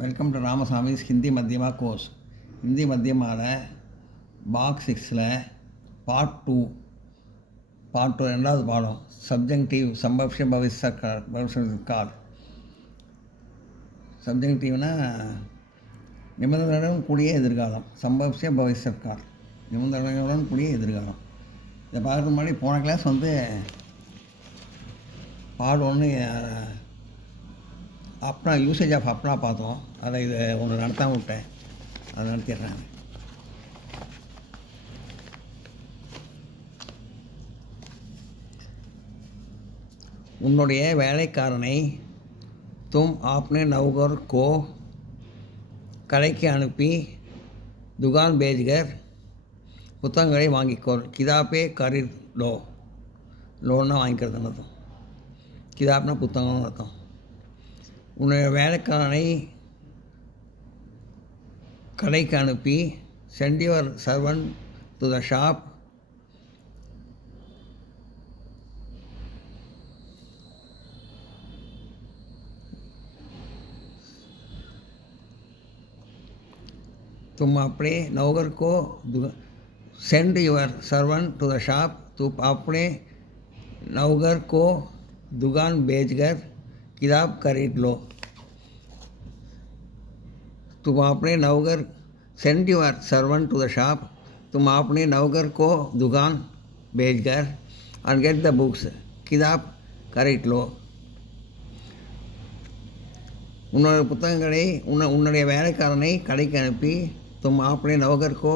Welcome to Ramasamy's Hindi Madhyama course. Hindi மத்தியமாவில் பாக்ஸ் 6ல் பார்ட் 2 ரெண்டாவது பாடம் சப்ஜெக்டிவ் சம்பவ்ய பவிஷ்யத்கால். சப்ஜெக்டிவ்னா நிபந்தனையுடன் கூடிய எதிர்காலம். சம்பவ்ய பவிஷ்யத்கால் நிபந்தனையுடன் கூடிய எதிர்காலம். இதை பார்க்குறது முன்னாடி போன கிளாஸ் பார்ட் 1 அப்னா யூசேஜ் ஆஃப் அப்னா பார்த்தோம். அதை இதை ஒன்று நடத்தாமல் விட்டேன், அதை நடத்திடுறாங்க. உன்னுடைய வேலைக்காரனை தும் ஆப்னே நௌகர் கோ கடைக்கு அனுப்பி துகான் பேஜ்கர் புத்தகங்களை வாங்கிக்கோள். கிதாபே கரீத் லோ. லோன்னா வாங்கிக்கிறதுன்னு அர்த்தம். கிதாப்னா புத்தகம்னு அர்த்தம். உன்னுடைய வேலைக்காரனை கடைக்கு அனுப்பி send your servant to the shop तुम अपने नौकर को send your servant to the shop. तुम अपने नौकर को दुकान भेजकर किताब खरीद लो. तुम अपने नौकर send your servant to the shop. तुम अपने नौकर को दुकान भेजकर and get the books. किताब खरीद लो. உன்னோட புத்தகங்களை உன்னுடைய வேலைக்காரனை கடைக்கு அனுப்பி तुम अपने नौकर को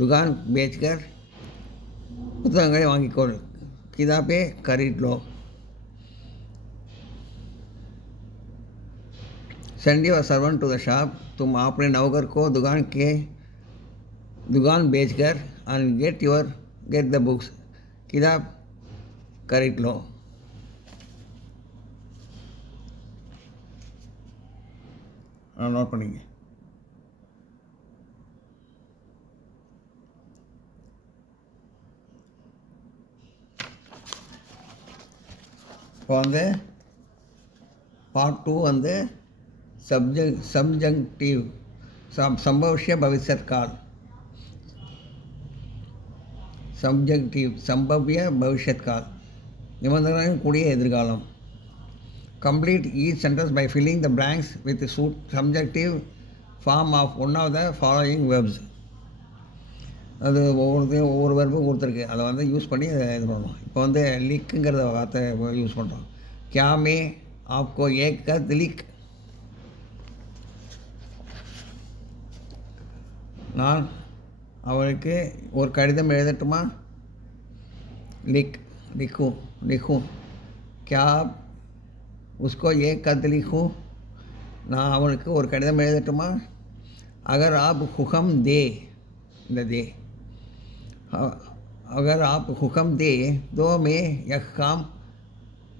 दुकान बेचकर புத்தகங்களை வாங்கிக்கொள். கிதாபே खरीद लो. Send your servant to the shop. तुम अपने नौकर को दुकान बेचकर and get the books. किताब खरीद लो. नोट பண்ணிங்க. இப்போ பார்ட் 2 சப்ஜெக்டிவ் சம்பவ்ய பவிஷ்யத்கால். சப்ஜெக்டிவ் சம்பவ்ய பவிஷ்யத்கால் நிபந்தனையுடன் கூடிய எதிர்காலம். Complete each sentence by filling the blanks with the subjunctive form of one of the following verbs. அது ஒவ்வொரு வெர்பும் கொடுத்துருக்கு, அதை யூஸ் பண்ணி இது பண்ணணும். இப்போ லிக்குங்கிறத வார்த்தை யூஸ் பண்ணுறோம். क्या मैं आपको एक खत लिख. நான் அவளுக்கு ஒரு கடிதம் எழுதட்டுமா. लिखूं. क्या उसको एक खत लिखूं. நான் அவனுக்கு ஒரு கடிதம் எழுதட்டுமா. अगर आप हुक्म दे अगर आप हुक्म दे तो मैं यह काम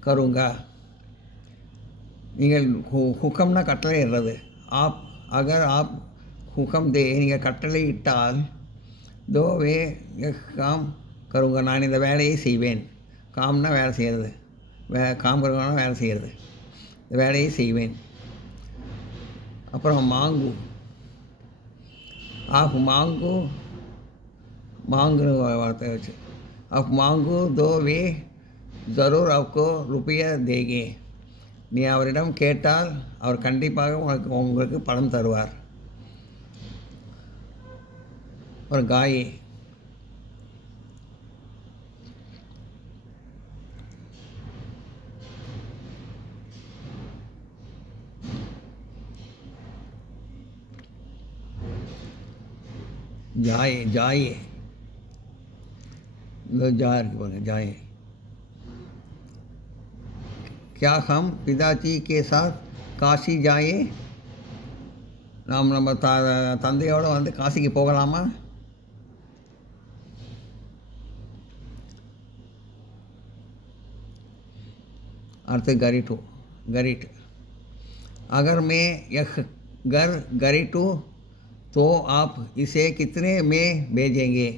करूँगा. நீங்கள் ஹுக்கம்னா கட்டளை இடுறது. அகர் ஆப் ஹுக்கம் தே நீங்கள் கட்டளை இட்டால் தோ வே காம் கருங்க நான் இந்த வேலையை செய்வேன். காம்னா வேலை செய்கிறது, காம் கருங்கன்னா வேலை செய்கிறது, இந்த வேலையை செய்வேன். அப்புறம் மாங்கு ஆப் மாங்குன்னு வார்த்தை வச்சு आप मांगो दो वे ज़रूर आपको रुपया देंगे. நீ அவரிடம் கேட்டால் அவர் கண்டிப்பாக உங்களுக்கு பணம் தருவார். ஒரு காயே जाए जाए. क्या हम पिताजी के साथ काशी जाए. நம்ம தந்தையோடு காசிக்கு போகலாமா. அடுத்து गरीट. अगर मैं यह घर गरीटू तो आप इसे कितने में भेजेंगे.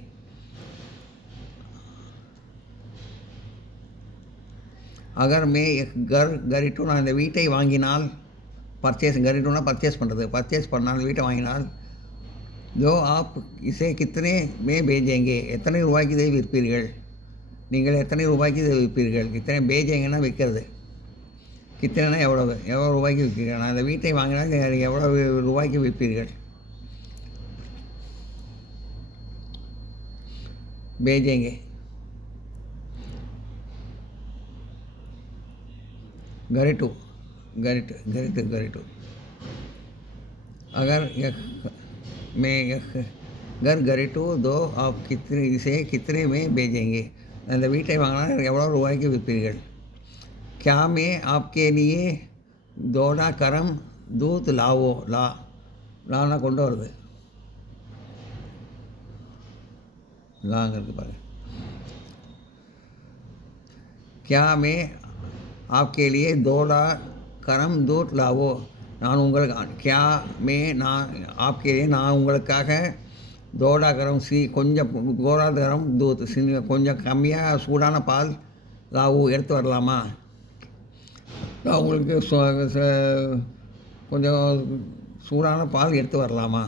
अगर मैं एक घर गरीटू நான் இந்த வீட்டை வாங்கினால் பர்ச்சேஸ் கரிட்டோனா பர்ச்சேஸ் பண்ணுறது, பர்ச்சேஸ் பண்ணால் வீட்டை வாங்கினால் ஜோ ஆப் இசே கித்தனை மே பேஜேங்கே, எத்தனை ரூபாய்க்கு இதை விற்பீர்கள், நீங்கள் எத்தனை ரூபாய்க்கு இதை விற்பீர்கள். கித்தனை பேஜேங்கன்னா விற்கிறது, கித்தனைனா எவ்வளோ ரூபாய்க்கு விற்பீர்கள். நான் அந்த வீட்டை வாங்கினால் நீங்கள் எவ்வளோ ரூபாய்க்கு விற்பீர்கள். भेजेंगे. घरेटू घरेटू अगर मैं घर घरेटू दो आप कितने इसे कितने में भेजेंगे. அந்த வீட்டை வாங்கினா எவ்வளோ ரூபாய்க்கு விற்பீர்கள். क्या मैं आपके लिए दौड़ा करम दूध लावो लाना கொண்டு வருது लांग पारे. क्या मैं आपके लिए दौड़ा करम दूध लावो. நான் உங்களுக்கு क्या मैं நான் आपके लिए நான் உங்களுக்காக தோடா கரம் கொஞ்சம் கோடா கரம் தூத் கொஞ்சம் கம்மியாக சூடான பால் லாவு எடுத்து வரலாமா. நான் உங்களுக்கு கொஞ்சம் சூடான பால் எடுத்து வரலாமா.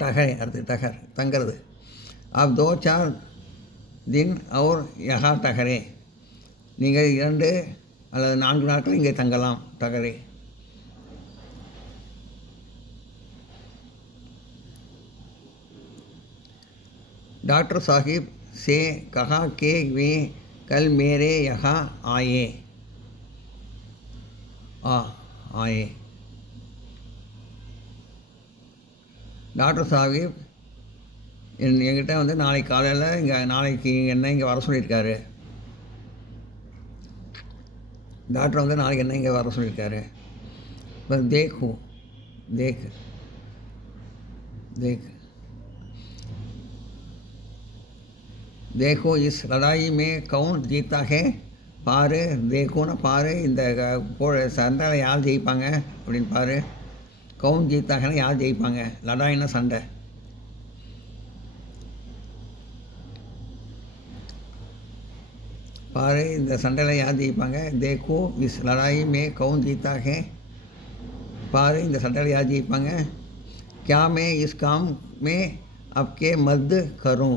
टहरे अर्थ टहर तंगरது. आप 2-4 दिन और यहाँ टहरे. நீங்கள் 2 அல்லது 4 நாட்கள் இங்கே தங்கலாம். टहरे. डॉक्टर साहिब से कहा कि वे कल मेरे यहाँ आए. டாக்டர் சாஹிப் என்கிட்ட வந்து நாளைக்கு காலையில் நாளைக்கு என்ன இங்கே வர சொல்லியிருக்காரு. டாக்டர் வந்து நாளைக்கு என்ன இங்கே வர சொல்லியிருக்காரு. பஸ் देखो इस लड़ाई में कौन जीता है பாரு. देखोना பாரு, இந்த சண்டையில் யார் ஜெயிப்பாங்க அப்படின்னு பாரு. கவுன் ஜீத்தாங்கன்னா யார் ஜெயிப்பாங்க. லடாயின்னா சண்டை. பாரு, இந்த சண்டையில் யார் ஜெயிப்பாங்க. देखो इस लड़ाई में कौन जीता है பாரு, இந்த சண்டையில் யார் ஜெயிப்பாங்க. क्या मैं इस काम में आपके मदद करूं.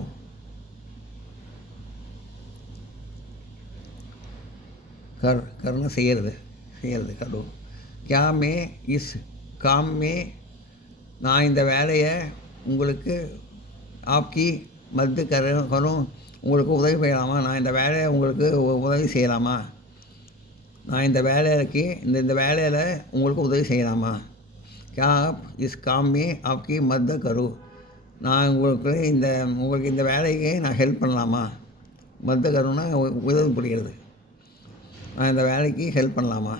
करना செய்யறது கரு. क्या मैं इस काम में நான் இந்த வேலையை உங்களுக்கு ஆப்கி மத்து கரும் உங்களுக்கு உதவி செய்யலாமா. நான் இந்த வேலையை உங்களுக்கு உதவி செய்யலாமா. நான் இந்த வேலைக்கு இந்த வேலையில் உங்களுக்கு உதவி செய்யலாமா. क्या आप इस काम में आपकी मदद करूं. நான் உங்களுக்கு இந்த வேலைக்கு நான் ஹெல்ப் பண்ணலாமா. மத்து கருன்னா உதவி புரிகிறது. நான் இந்த வேலைக்கு ஹெல்ப் பண்ணலாமா.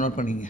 நோட் பண்ணிங்க.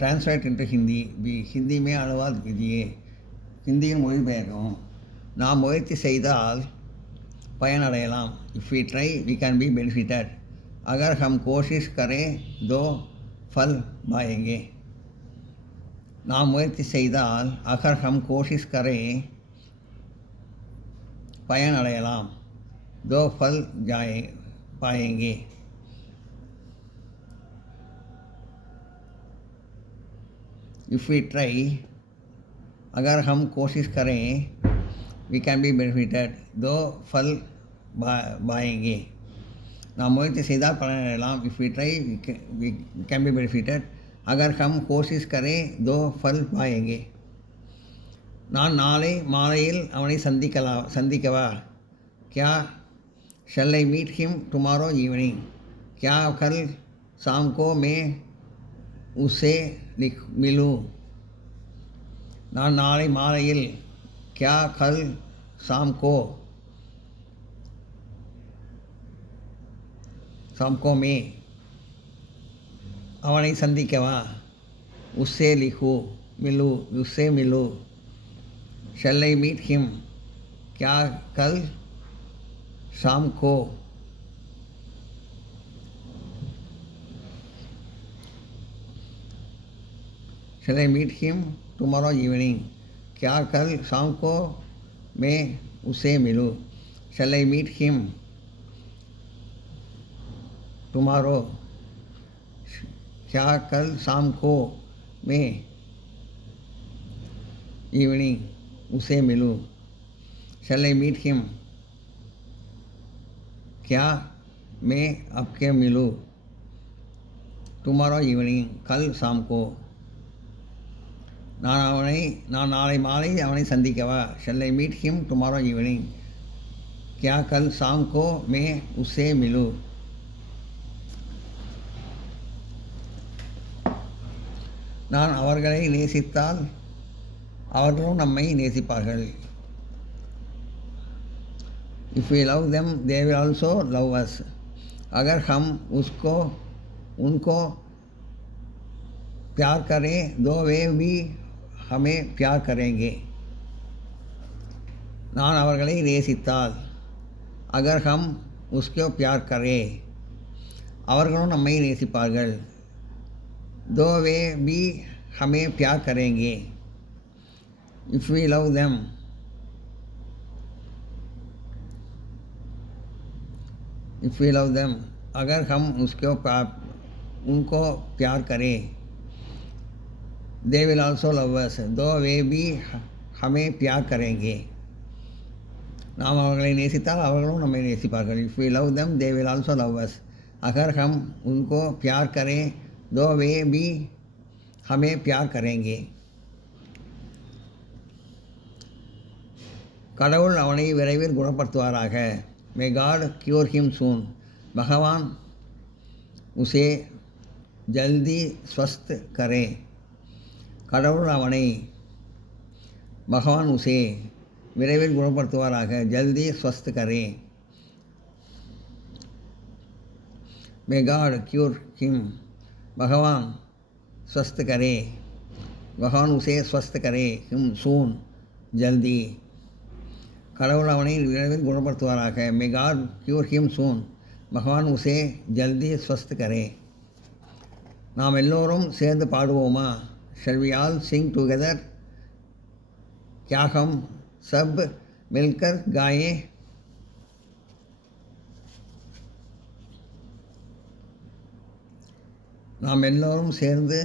ट्रांसलेट इनटू हिंदी भी हिंदी में अनुवाद कीजिए. हिंदी में மொழிபெயர்க்கவும். நாம் முயற்சி செய்தால் பயனடையலாம். If we try we can be benefited. अगर हम कोशिश करें तो फल पाएंगे. நாம் முயற்சி செய்தால் அகர் ஹம் கோஷிஷ் கரே பயன் அடையலாம். தோ ஃபல் ஜாயே பாயேங்கே. If we try, अगर हम कोशिश करें, we can be benefited. दो फल பாயேங்கே. நாம் முயற்சி செய்தால் பலனடையலாம். If we try, we can be benefited. अगर हम कोशिश करें, दो फल பாயேங்கே. நான் நாளை மாலையில் அவனை சந்திக்கவா? क्या shall I meet him tomorrow evening? क्या कल शाम को मैं उसे मिलूं? நான் நாளை மாலையில் क्या कल शाम को मैं அவனை சந்திக்கவா? उससे मिलूं. shall I meet him? क्या कल शाम को shall I meet him tomorrow evening? क्या कल शाम को मैं उसे मिलूं? shall I meet him tomorrow? क्या कल शाम को मैं evening उसे मिलूं? shall I meet him? क्या मैं आपके मिलूं? tomorrow evening कल शाम को. நான் நாளை மாலை அவனை சந்திக்கவா? shall I meet him tomorrow evening? क्या कल शाम को मैं उसे मिलूं? நான் அவர்களை நேசித்தால் அவர்களும் நம்மை நேசிப்பார்கள். If we love them, they will also love us. अगर हम उनको प्यार करें, तो वे भी हमें प्यार करेंगे. நான் அவர்களை நேசித்தால் अगर हम उसको प्यार करें, அவர்களும் நம்மை நேசிப்பார்கள். दो वे भी हमें प्यार करेंगे. If we love them, अगर हम उनको प्यार करें, they will also love us. दो वे भी हमें प्यार करेंगे. நாம் அவர்களை நேசித்தால் அவர்களும் நம்மை நேசிப்பார்கள். If we love them, they will also love us. अगर हम उनको प्यार करें, दो वे भी हमें प्यार करेंगे. கடவுள் அவனை விரைவில் குணப்படுத்துவாராக. May God cure him soon. भगवान उसे जल्दी स्वस्थ करे. கடவுள் அவனை भगवान उसे விரைவில் குணப்படுத்துவாராக. जल्दी स्वस्थ करे. May God cure him. भगवान स्वस्थ करे. भगवान उसे स्वस्थ करे. him soon जल्दी. கடவுள் அவனை விரைவில் குணப்படுத்துவாராக. May God cure him soon. भगवान उसे जल्दी स्वस्थ करे. நாம் எல்லோரும் சேர்ந்து பாடுவோமா? Shall we all sing together? क्या हम सब मिलकर गाएं? நாம் எல்லோரும் சேர்ந்து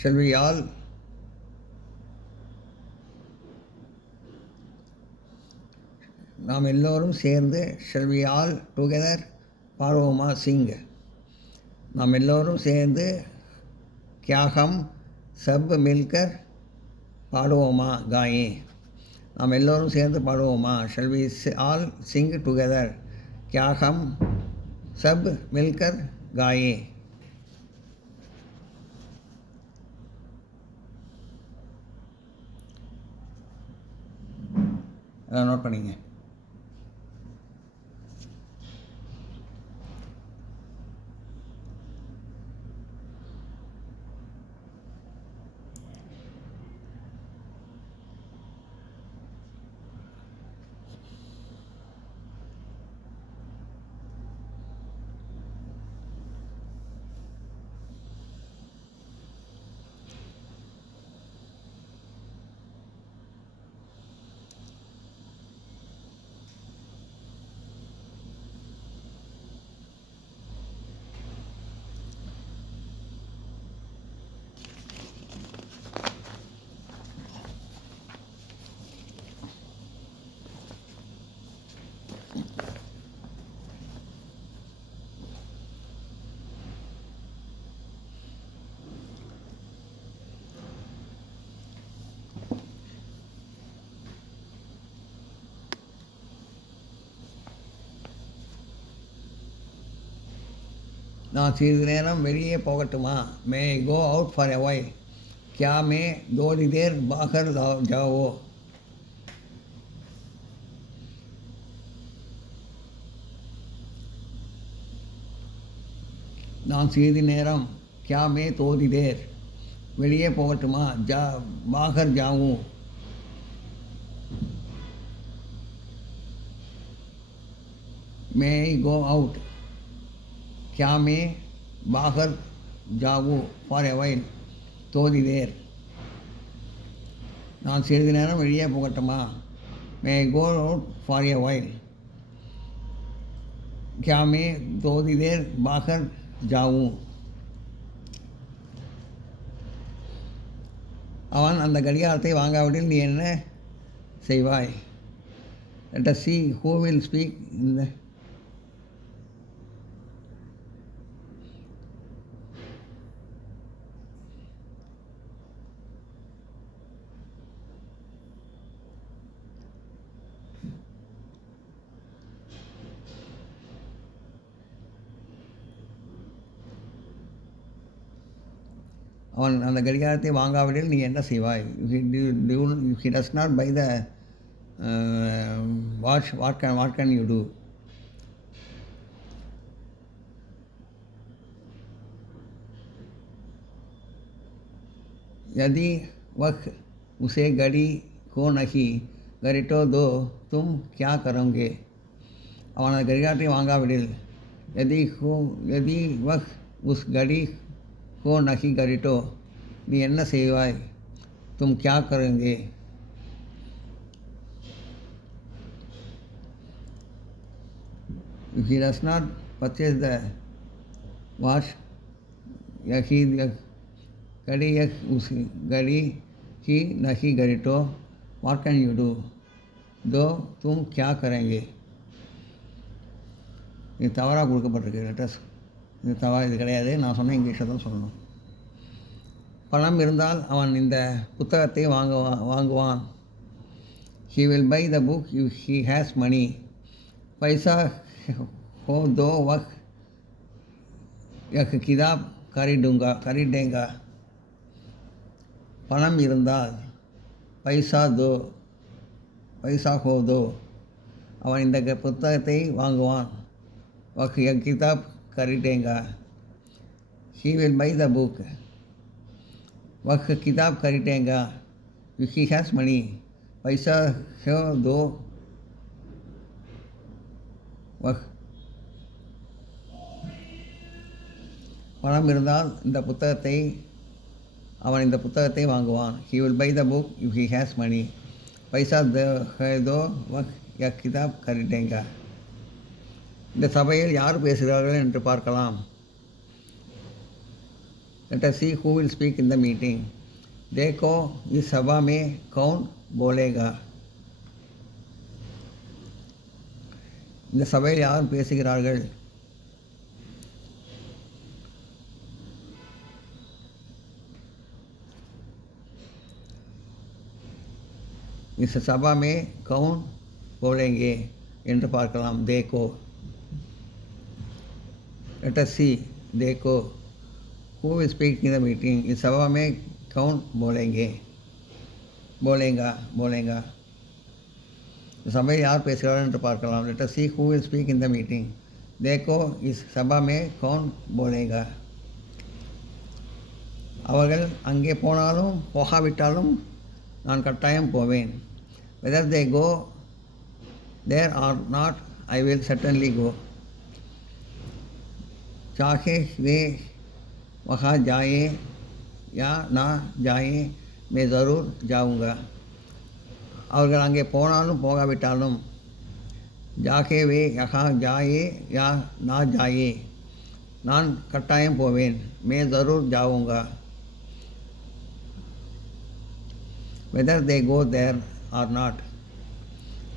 shall we all நாம் எல்லோரும் சேர்ந்து shall we all together பாடுவோமா? sing. நாம் எல்லோரும் சேர்ந்து क्या हम सब मिलकर பாடுவோமா? गाएं. நாம் எல்லோரும் சேர்ந்து பாடுவோமா? shall we all sing together? क्या हम सब मिलकर गाएं. அதை நோட் பண்ணிங்க. நான் சிறிது நேரம் வெளியே போகட்டுமா? May I go out for a while? क्या मैं थोड़ी देर बाहर जाओ? நான் சிறிது நேரம் क्या मैं थोड़ी देर வெளியே போகட்டுமா? बाहर जाऊं? மே ஐ கோ அவுட்? क्या मैं बाहर जाऊं ஃபார் எ while? थोड़ी देर. நான் சிறிது நேரம் வெளியே போகட்டுமா? May I go out for a while? क्या मैं थोड़ी देर बाहर जाऊं? அவன் அந்த கடிகாரத்தை வாங்காவிடில் நீ என்ன செய்வாய்? Let us see who will speak in the அவன் அந்த கடிகாரத்தை வாங்காவிடில் நீ என்ன செய்வாய்? If he does not buy the watch, what can you do? यदि वह उसे घड़ी को नहीं घड़ीटो दो तुम क्या करोगे? அவன் அந்த கடிகாரத்தை வாங்காவிடில் यदि वह उस घड़ी को नहीं घड़ीटो நீ என்ன செய்வாய்? तुम क्या करोगे? If he does not purchase the watch, उस घड़ी ही नहीं घड़ीटो, what can you do? दो तुम क्या करेंगे? இது தவறாக கொடுக்கப்பட்டிருக்கு லெட்டர்ஸ். இது இது கிடையாது. நான் சொன்ன இங்கிலீஷில் தான் சொல்லணும். பணம் இருந்தால் அவன் இந்த புத்தகத்தை வாங்குவான். He will buy the book if he has money. पैसा हो दो वह यह किताब खरीदेगा. பணம் இருந்தால் पैसा हो दो அவன் இந்த புத்தகத்தை வாங்குவான். वह यह किताब खरीदेगा. He will buy the book. वह किताब खरीदेगा. If he has money. पैसा हो दो वह பணம் இருந்தால் அவன் இந்த புத்தகத்தை வாங்குவான். He will buy the book if he has money. पैसा है दो वह यह किताब खरीदेगा. இந்த சபையில் யார் பேசுகிறார்கள் என்று பார்க்கலாம். Let us see who will speak in the meeting. देखो इस सभा में कौन बोलेगा? இந்த சபையில் யார் பேசுகிறார்கள்? इस सभा में कौन बोलेंगे என்று பார்க்கலாம். देखो. Let us see. देखो who will speak in the meeting. इस सभा में कौन बोलेगा. சபையில் யார் பேசுகிறார்கள் என்று பார்க்கலாம். Let us see who will speak in the meeting. देखो इस सभा में कौन बोलेगा. அவர்கள் அங்கே போனாலும் போகாவிட்டாலும் நான் கட்டாயம் போவேன். Whether they go there or not, I will certainly go. चाहे वे वहाँ जाए या ना जाए मैं ज़रूर जाऊँगा. அவர்கள் அங்கே போனாலும் போகாவிட்டாலும் ஜாகே வே யஹா ஜாயே யா நா ஜாயே நான் கட்டாயம் போவேன். மே ஜரூர் ஜாவுங்கா. Whether they go there or not.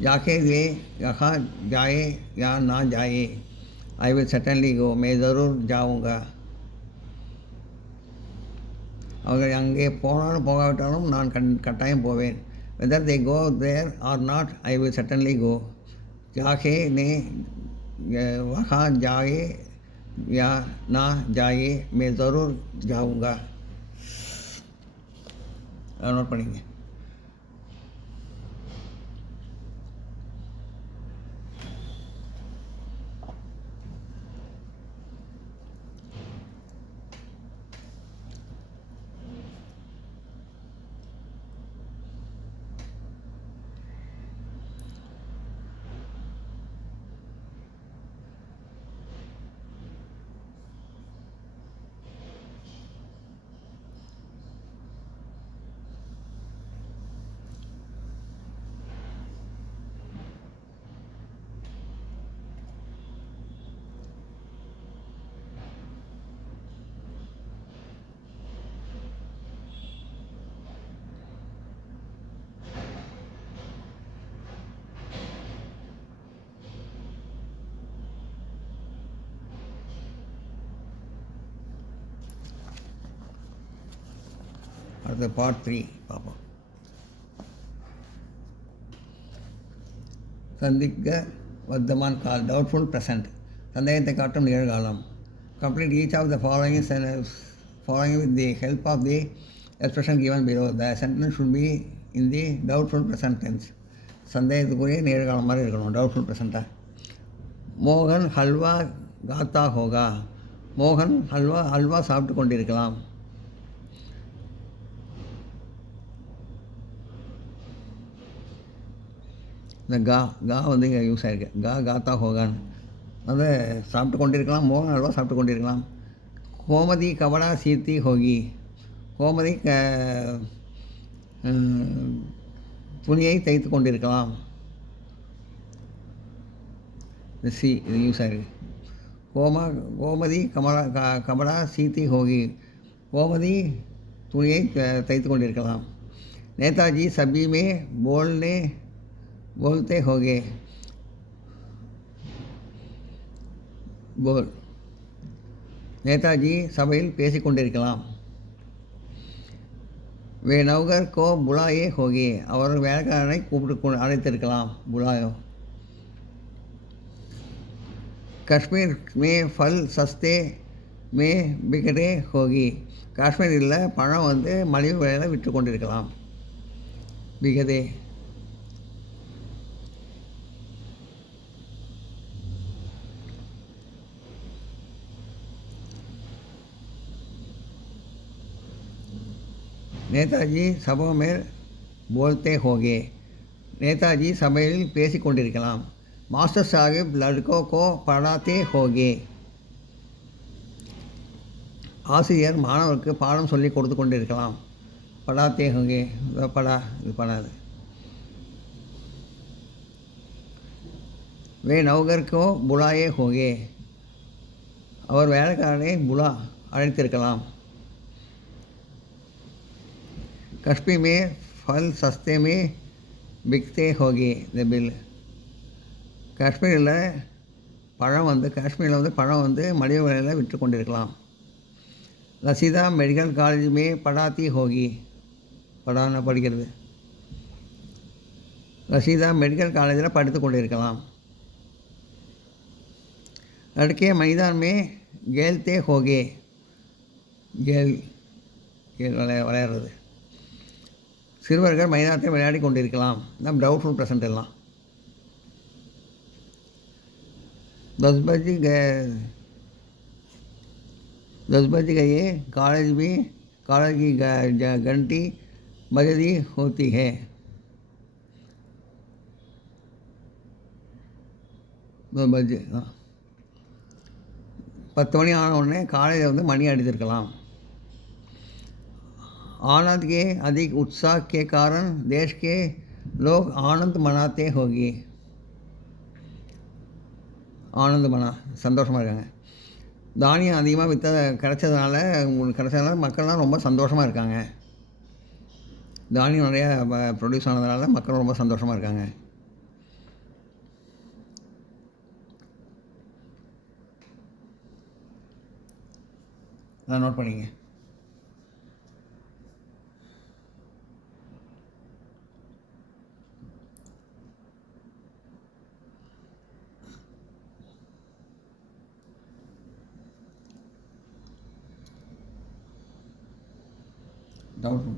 ஜாகே வே யஹா ஜாயே யா நா ஜாயே ஐ வில் சட்டன்லி கோ. மே ஜரூர் ஜாவுங்கா. அவர்கள் அங்கே போனாலும் போகாவிட்டாலும் நான் கட்டாயம் போவேன். Whether they go there or not I will certainly go. ஜாகே நே வஹா ஜாயே या ना जाए मैं ज़रूर जाऊँगा. नोट पढ़ेंगे. அடுத்து பார்ட் 3 பார்ப்போம். சந்திக்க வர்த்தமான் கால் டவுட்ஃபுல் ப்ரெசன்ட். சந்தேகத்தை காட்டும் நிகழ்காலம். Complete each of the following with the help of the expression given below. The sentence should be in the doubtful present tense. சந்தேகத்துக்குரிய நிகழ்காலம் மாதிரி இருக்கணும், டவுட்ஃபுல் ப்ரெசண்ட்டாக. மோகன் ஹல்வா காத்தா ஹோகா. மோகன் ஹல்வா சாப்பிட்டு கொண்டிருக்கலாம். இந்த கா வந்து இங்கே யூஸ் ஆகிருக்கு. காத்தா ஹோகான் அதை சாப்பிட்டு கொண்டிருக்கலாம். மோகன் அல்வா சாப்பிட்டு கொண்டிருக்கலாம். கோமதி கபடா சீர்த்தி ஹோகி. கோமதி துணியை தைத்து கொண்டிருக்கலாம். இந்த சி இது யூஸ் ஆகிருக்கு. கோமதி கபடா சீர்த்தி ஹோகி. கோமதி துணியை தைத்து கொண்டிருக்கலாம். நேதாஜி சபி மே बोलते होगे. बोल. நேதாஜி சபையில் பேசிக் கொண்டிருக்கலாம். வே நௌகர் கோ புலாயே ஹோகே. அவர் வேலைக்காரனை கூப்பிட்டு அழைத்திருக்கலாம். புலாயோ. காஷ்மீர் மே ஃபல் சஸ்தே மே பிகடே ஹோகி. காஷ்மீரில் பழம் வந்து மலிவு விலையில் விற்று கொண்டிருக்கலாம். பிகதே. நேதாஜி சபா மேல் போல்தே ஹோகே. நேதாஜி சபையில் பேசிக் கொண்டிருக்கலாம். மாஸ்டர் சாஹிப் லட்கோ கோ படாத்தே ஹோகே. ஆசிரியர் மாணவருக்கு பாடம் சொல்லி கொடுத்து கொண்டிருக்கலாம். படாத்தே ஹோகே. இது படாது. வே நௌகர் கோ புலாயே ஹோகே. அவர் வேலைக்காரனை அழைத்திருக்கலாம். कश्मीर में फल सस्ते में बिकते होगे. The bill. காஷ்மீரில் பழம் வந்து மலிவு விலையில் விற்று கொண்டிருக்கலாம். லசிதா மெடிக்கல் காலேஜ் மே படாத்தி ஹோகி. படான படிக்கிறது. லசிதா மெடிக்கல் காலேஜில் படித்து கொண்டிருக்கலாம். லட்கே मैदान में खेलते होगे. கேல் விளையாடுறது. சிறுவர்கள் மைதானத்தை விளையாடி கொண்டிருக்கலாம். நம்ம டவுட்ஃபுல் ப்ரெசன்ட் எல்லாம். 10 बज गए. कॉलेज की घंटी बजती होती है. 10 மணி ஆன உடனே காலேஜில் வந்து மணி அடித்திருக்கலாம். आनंद के अधिक उत्साह के कारण देश के लोग आनंद मनाते होगी. ஆனந்த மனா சந்தோஷமாக இருக்காங்க. தானியம் அதிகமாக கிடைச்சதுனால மக்கள்லாம் ரொம்ப சந்தோஷமாக இருக்காங்க. தானியம் நிறையா ப்ரொடியூஸ் ஆனதுனால மக்கள் ரொம்ப சந்தோஷமாக இருக்காங்க. அதை நோட் பண்ணிங்க. डाउटफुल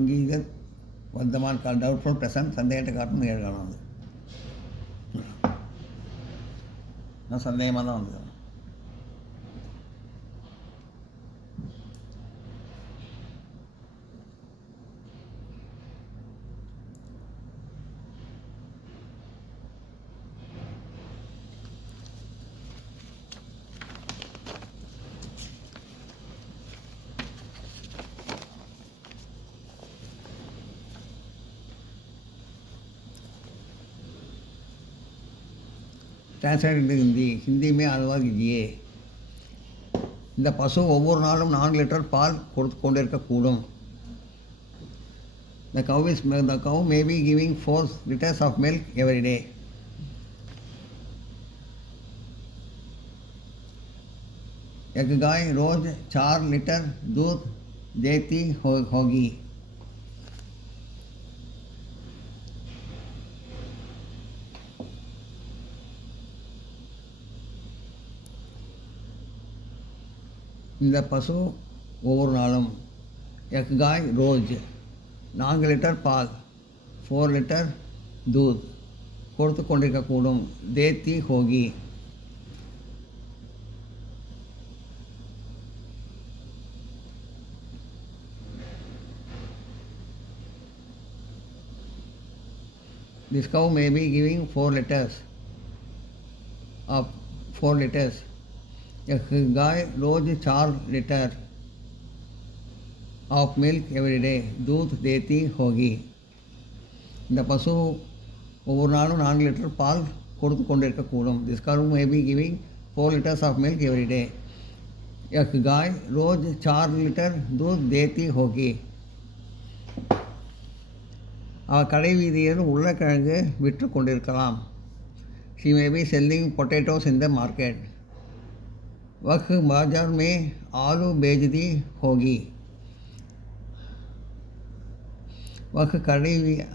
संगीत वर्धमान काल डाउटफुल प्रेजेंट சந்தேகத்தை காட்டும் நிகழ்காலம் அது நான் சந்தேகமாக தான் வந்தது. ट्रांसलेट into हिंदी में अनुवाद कीजिए. இந்த பசு ஒவ்வொரு நாளும் 4 லிட்டர் பால் கொடுத்து கொண்டிருக்கக்கூடும். The cow may be giving 4 liters of milk every day. एक गाय रोज 4 लीटर दूध देती होगी. இந்த பசு ஒவ்வொரு நாளும் एक गाय रोज 4 லிட்டர் பால் 4 லிட்டர் दूध கொடுத்து கொண்டிருக்கக்கூடும். देती होगी. This cow may be giving 4 liters of 4 liters. एक गाय रोज 4 litre of milk every day दूध देती होगी. இந்த பசு ஒவ்வொரு நாளும் 4 லிட்டர் பால் கொடுத்து கொண்டிருக்கக்கூடும். This cow may be giving 4 liters of milk every day. एक गाय रोज 4 लीटर दूध देती होगी. அவள் கடை வீதியில் உருளைக்கிழங்கு விற்று கொண்டிருக்கலாம். She may be selling potatoes in the market. वह बाजार में आलू बेचती होगी.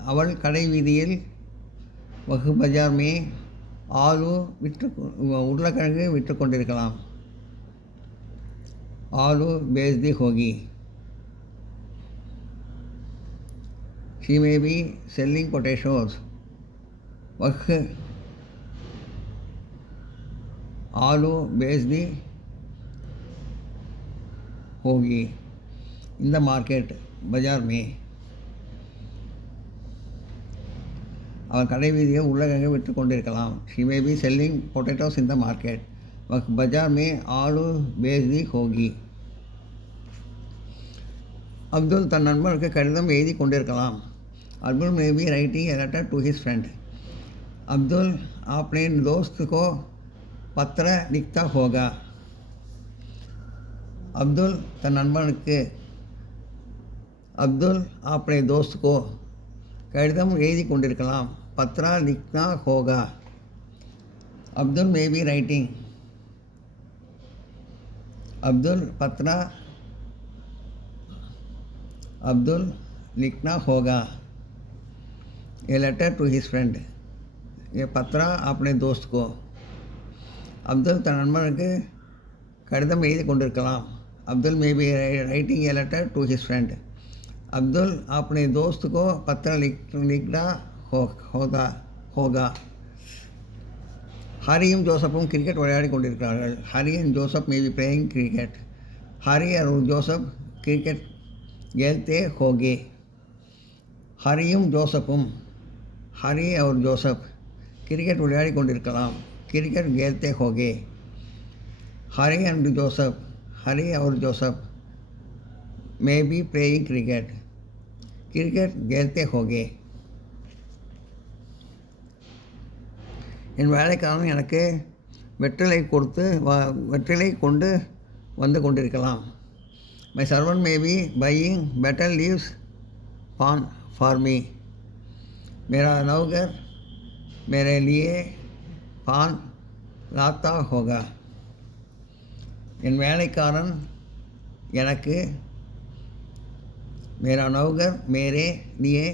அவள் கடை வீதியில் वह बाजार में ஆலு உருளைக்கிழங்கு விற்று கொண்டிருக்கலாம். आलू बेचती होगी. She may be selling potatoes. वह आलू बेचती होगी. In the market बाजार में அவள் கடை வீதியில் உருளைக்கிழங்கு விற்று கொண்டிருக்கலாம். She may be selling potatoes in the market. वह बाजार में आलू बेचती होगी. அப்துல் தன் நண்பனுக்கு கடிதம் எழுதி கொண்டிருக்கலாம். Abdul may be writing a letter to his friend. Abdul अपने दोस्त को पत्र लिखता होगा. अब्दुल तन नண்பனுக்கு अब्दुल अपने दोस्त को கடிதம் எழுதி கொண்டிருக்கலாம். पत्र लिखना होगा. Abdul may be writing. Abdul पत्र अब्दुल लिखना होगा. A letter to his friend. ये पत्र अपने दोस्त को. अब्दुल तन நண்பனுக்கு கடிதம் எழுதி கொண்டிருக்கலாம். Abdul may be writing a letter to his friend. Abdul अपने दोस्त को पत्र लिखना होगा. ஹரியும் ஜோசப்பும் கிரிக்கெட் விளையாடி கொண்டிருக்கிறார்கள். Hari and Joseph may be playing cricket. Hari और ஜோசப் கிரிக்கெட் खेलते होंगे. ஹரியும் ஜோசப்பும் ஹரி और ஜோசப் கிரிக்கெட் விளையாடி கொண்டிருக்கலாம். கிரிக்கெட் खेलते होंगे. हरी एंड जोसफ हरी और Joseph may be playing cricket. Cricket खेलते होंगे. என் வேலைக்காரன் எனக்கு வெற்றிலை கொண்டு வந்து கொண்டிருக்கலாம். My servant may be buying betel leaves for me. मेरा नौकर मेरे लिए पान लाता होगा. என் வேலைக்காரன் எனக்கு मेरा नौकर मेरे लिए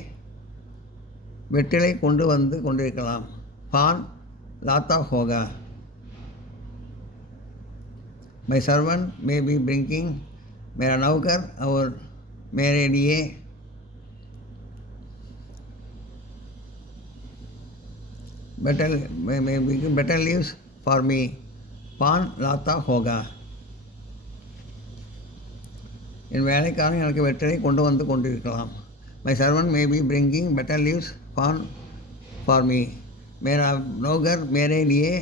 வெற்றிலை கொண்டு வந்து கொண்டிருக்கலாம். पान लाता होगा. My servant may be bringing मेरा नौकर और मेरे लिए better leaves for me पान लाता होगा. என் வேலைக்காரன் எனக்கு வெற்றலை கொண்டு வந்து கொண்டிருக்கலாம். My servant may be bringing better leaves पान for me. मेरा नौकर मेरे लिए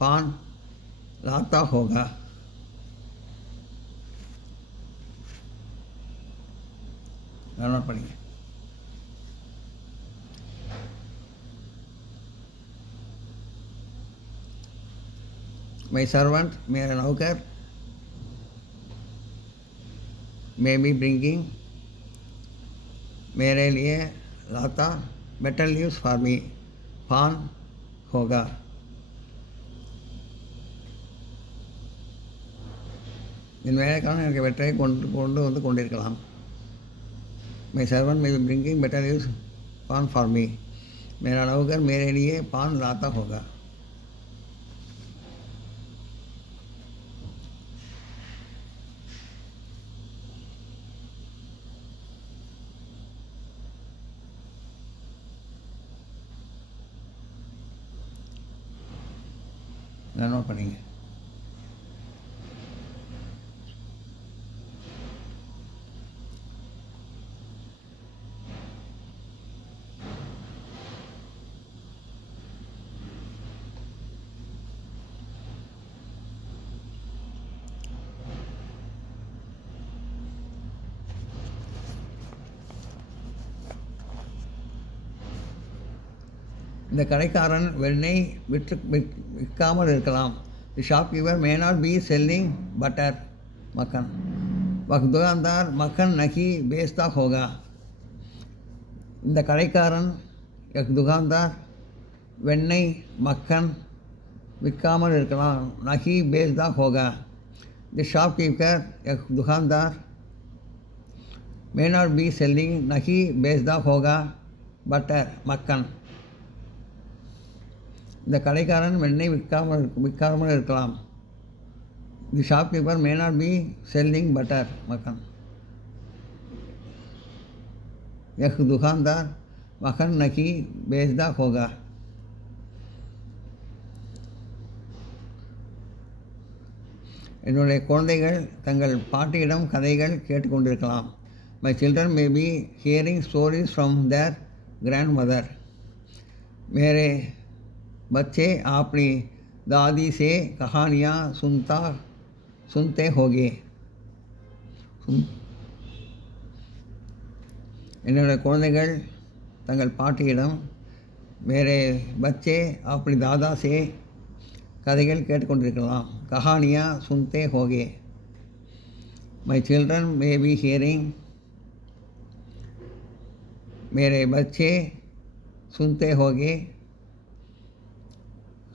पान लाता होगा. नोट पढ़िए. My servant मेरा नौकर may be bringing मेरे लिए लाता better leaves for me पान होगा. என் வேலைக்காரன் எனக்கு வெற்றை கொண்டு வந்து கொண்டிருக்கலாம். My servant may be bringing better leaves पान for me. मेरा नौकर मेरे लिए पान लाता होगा. नोट पढ़ेंगे. இந்த கடைக்காரன் வெண்ணெய் விற்காமல் இருக்கலாம். The shopkeeper may not be selling butter मक्खन. वह दुकानदार मक्खन नहीं बेचता होगा. இந்த கடைக்காரன் दुकानदार வெண்ணெய் மக்கன் விற்காமல் இருக்கலாம். नहीं बेचता होगा. The shopkeeper दुकानदार may not be selling नहीं बेचता होगा butter मक्खन. இந்த கடைக்காரன் வெண்ணெய் விற்காமல் இருக்கலாம். The shopkeeper may not be selling butter மக்கன். यह दुकानदार मक्खन नहीं बेचता होगा. என்னுடைய குழந்தைகள் தங்கள் பாட்டியிடம் கதைகள் கேட்டுக்கொண்டிருக்கலாம். My children may be hearing stories from their grandmother. मेरे बच्चे अपनी दादी से कहानियाँ सुनते होंगे. என்னுடைய குழந்தைகள் தங்கள் பாட்டியிடம் मेरे बच्चे अपनी दादा से கதைகள் கேட்டுக்கொண்டிருக்கலாம். कहानियाँ सुनते होंगे. My children may be hearing. मेरे बच्चे सुनते होंगे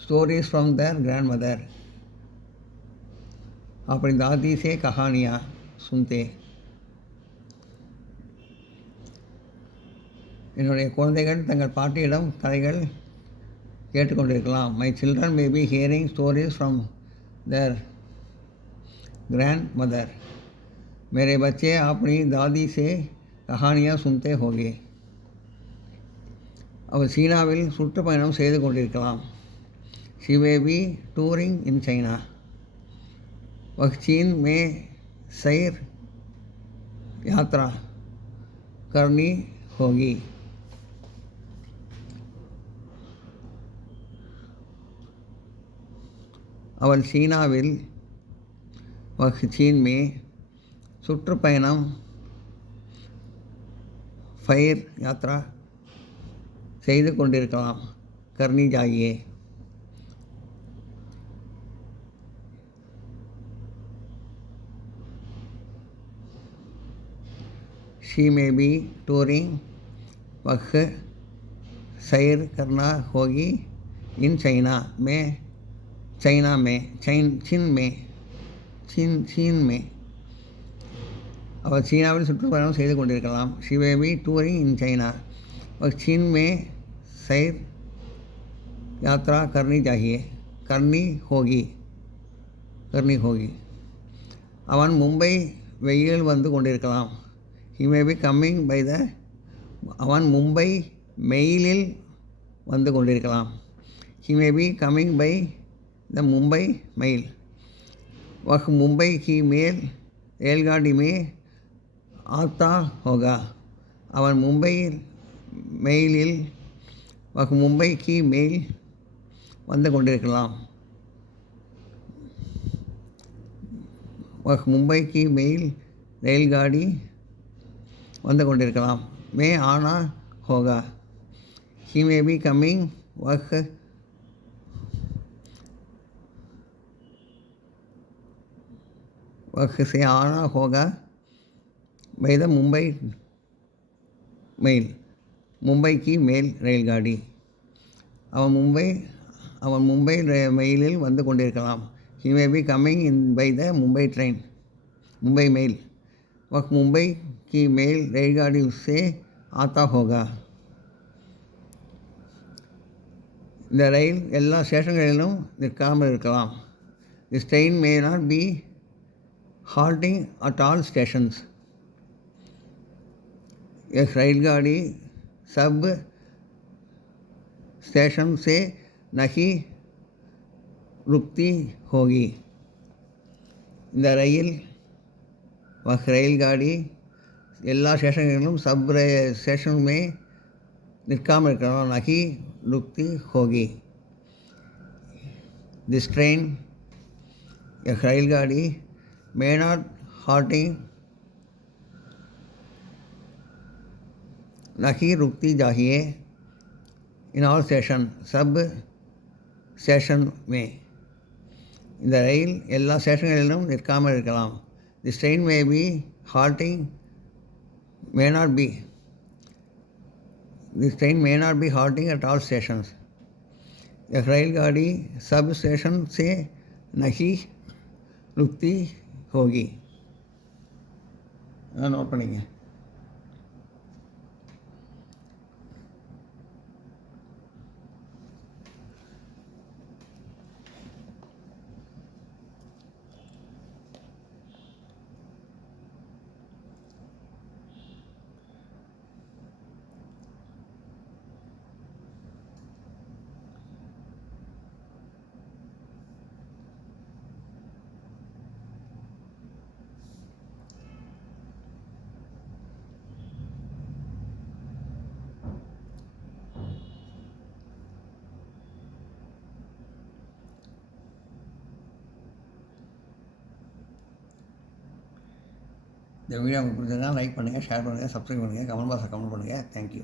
stories from their grandmother. अपनी दादी से कहानियाँ सुनते. என்னுடைய குழந்தைகள் தங்கள் பாட்டியிடம் கதைகள் கேட்டுக்கொண்டிருக்கலாம். My children may be hearing stories from their grandmother. मेरे बच्चे अपनी दादी से कहानियाँ सुनते होंगे. அவர் சீனாவில் சுற்றுப்பயணம் செய்து கொண்டிருக்கலாம். She may be touring in China. वह चीन में सैर यात्रा करनी होगी. அவள் சீனாவில் वह चीन में சுற்றுப்பயணம் ஃபயர் யாத்ரா செய்து கொண்டிருக்கலாம். करनी चाहिए. शी में भी टूरिंग वह सैर करना होगी इन चाइना में चीन में அவர் சீனாவில் சுற்றுப்பயணம் செய்து கொண்டிருக்கலாம். शी में भी टूरिंग इन चाइना वह चीन में सैर यात्रा करनी होगी. அவன் மும்பை வெயில் வந்து கொண்டிருக்கலாம். He may be coming by the அவன் மும்பை மெயிலில் வந்து கொண்டிருக்கலாம். He may be coming by the Mumbai mail. वह मुंबई की मेल रेलगाड़ी में आता होगा. அவன் மும்பை மெயிலில் वह मुंबई की मेल வந்து கொண்டிருக்கலாம். वह मुंबई की मेल रेलगाड़ी வந்து கொண்டிருக்கலாம். மே ஆனா होगा. He may be coming. वह से आना होगा by the Mumbai mail. Mumbai की मेल रेलगाड़ी. அவன் மும்பை மெயிலில் வந்து கொண்டிருக்கலாம். He may be coming in by the Mumbai train. Mumbai mail. वह मुंबई की मेल रेलगाड़ी से आता होगा. இந்த ரயில் எல்லா ஸ்டேஷன்களிலும் நிற்காமல் இருக்கலாம். This train may not be halting at all stations. यह रेलगाड़ी सब स्टेशन से नहीं रुकती होगी. இந்த ரயில் वह रेलगाड़ी எல்லா ஸ்டேஷன்களிலும் स्टेशन में நிற்காமல் இருக்கலாம். नहीं रुकती होगी. This train यह रेलगाड़ी may not halting नहीं रुकती चाहिए in all station. Sub station में இந்த ரயில் எல்லா ஸ்டேஷன்களிலும் நிற்காமல் இருக்கலாம். This train may be halting, may not be. This train may not be halting at all stations. यह रेलगाड़ी सब स्टेशन से नहीं रुकती होगी. नोट பண்ணிங்க. இந்த வீடியோ உங்களுக்கு பிடிச்சிருந்தா லைக் பண்ணுங்கள், ஷேர் பண்ணுங்கள், சப்ஸ்கிரைப் பண்ணுங்கள், கமெண்ட் பாக்ஸில் கமெண்ட் பண்ணுங்கள். தேங்க்யூ.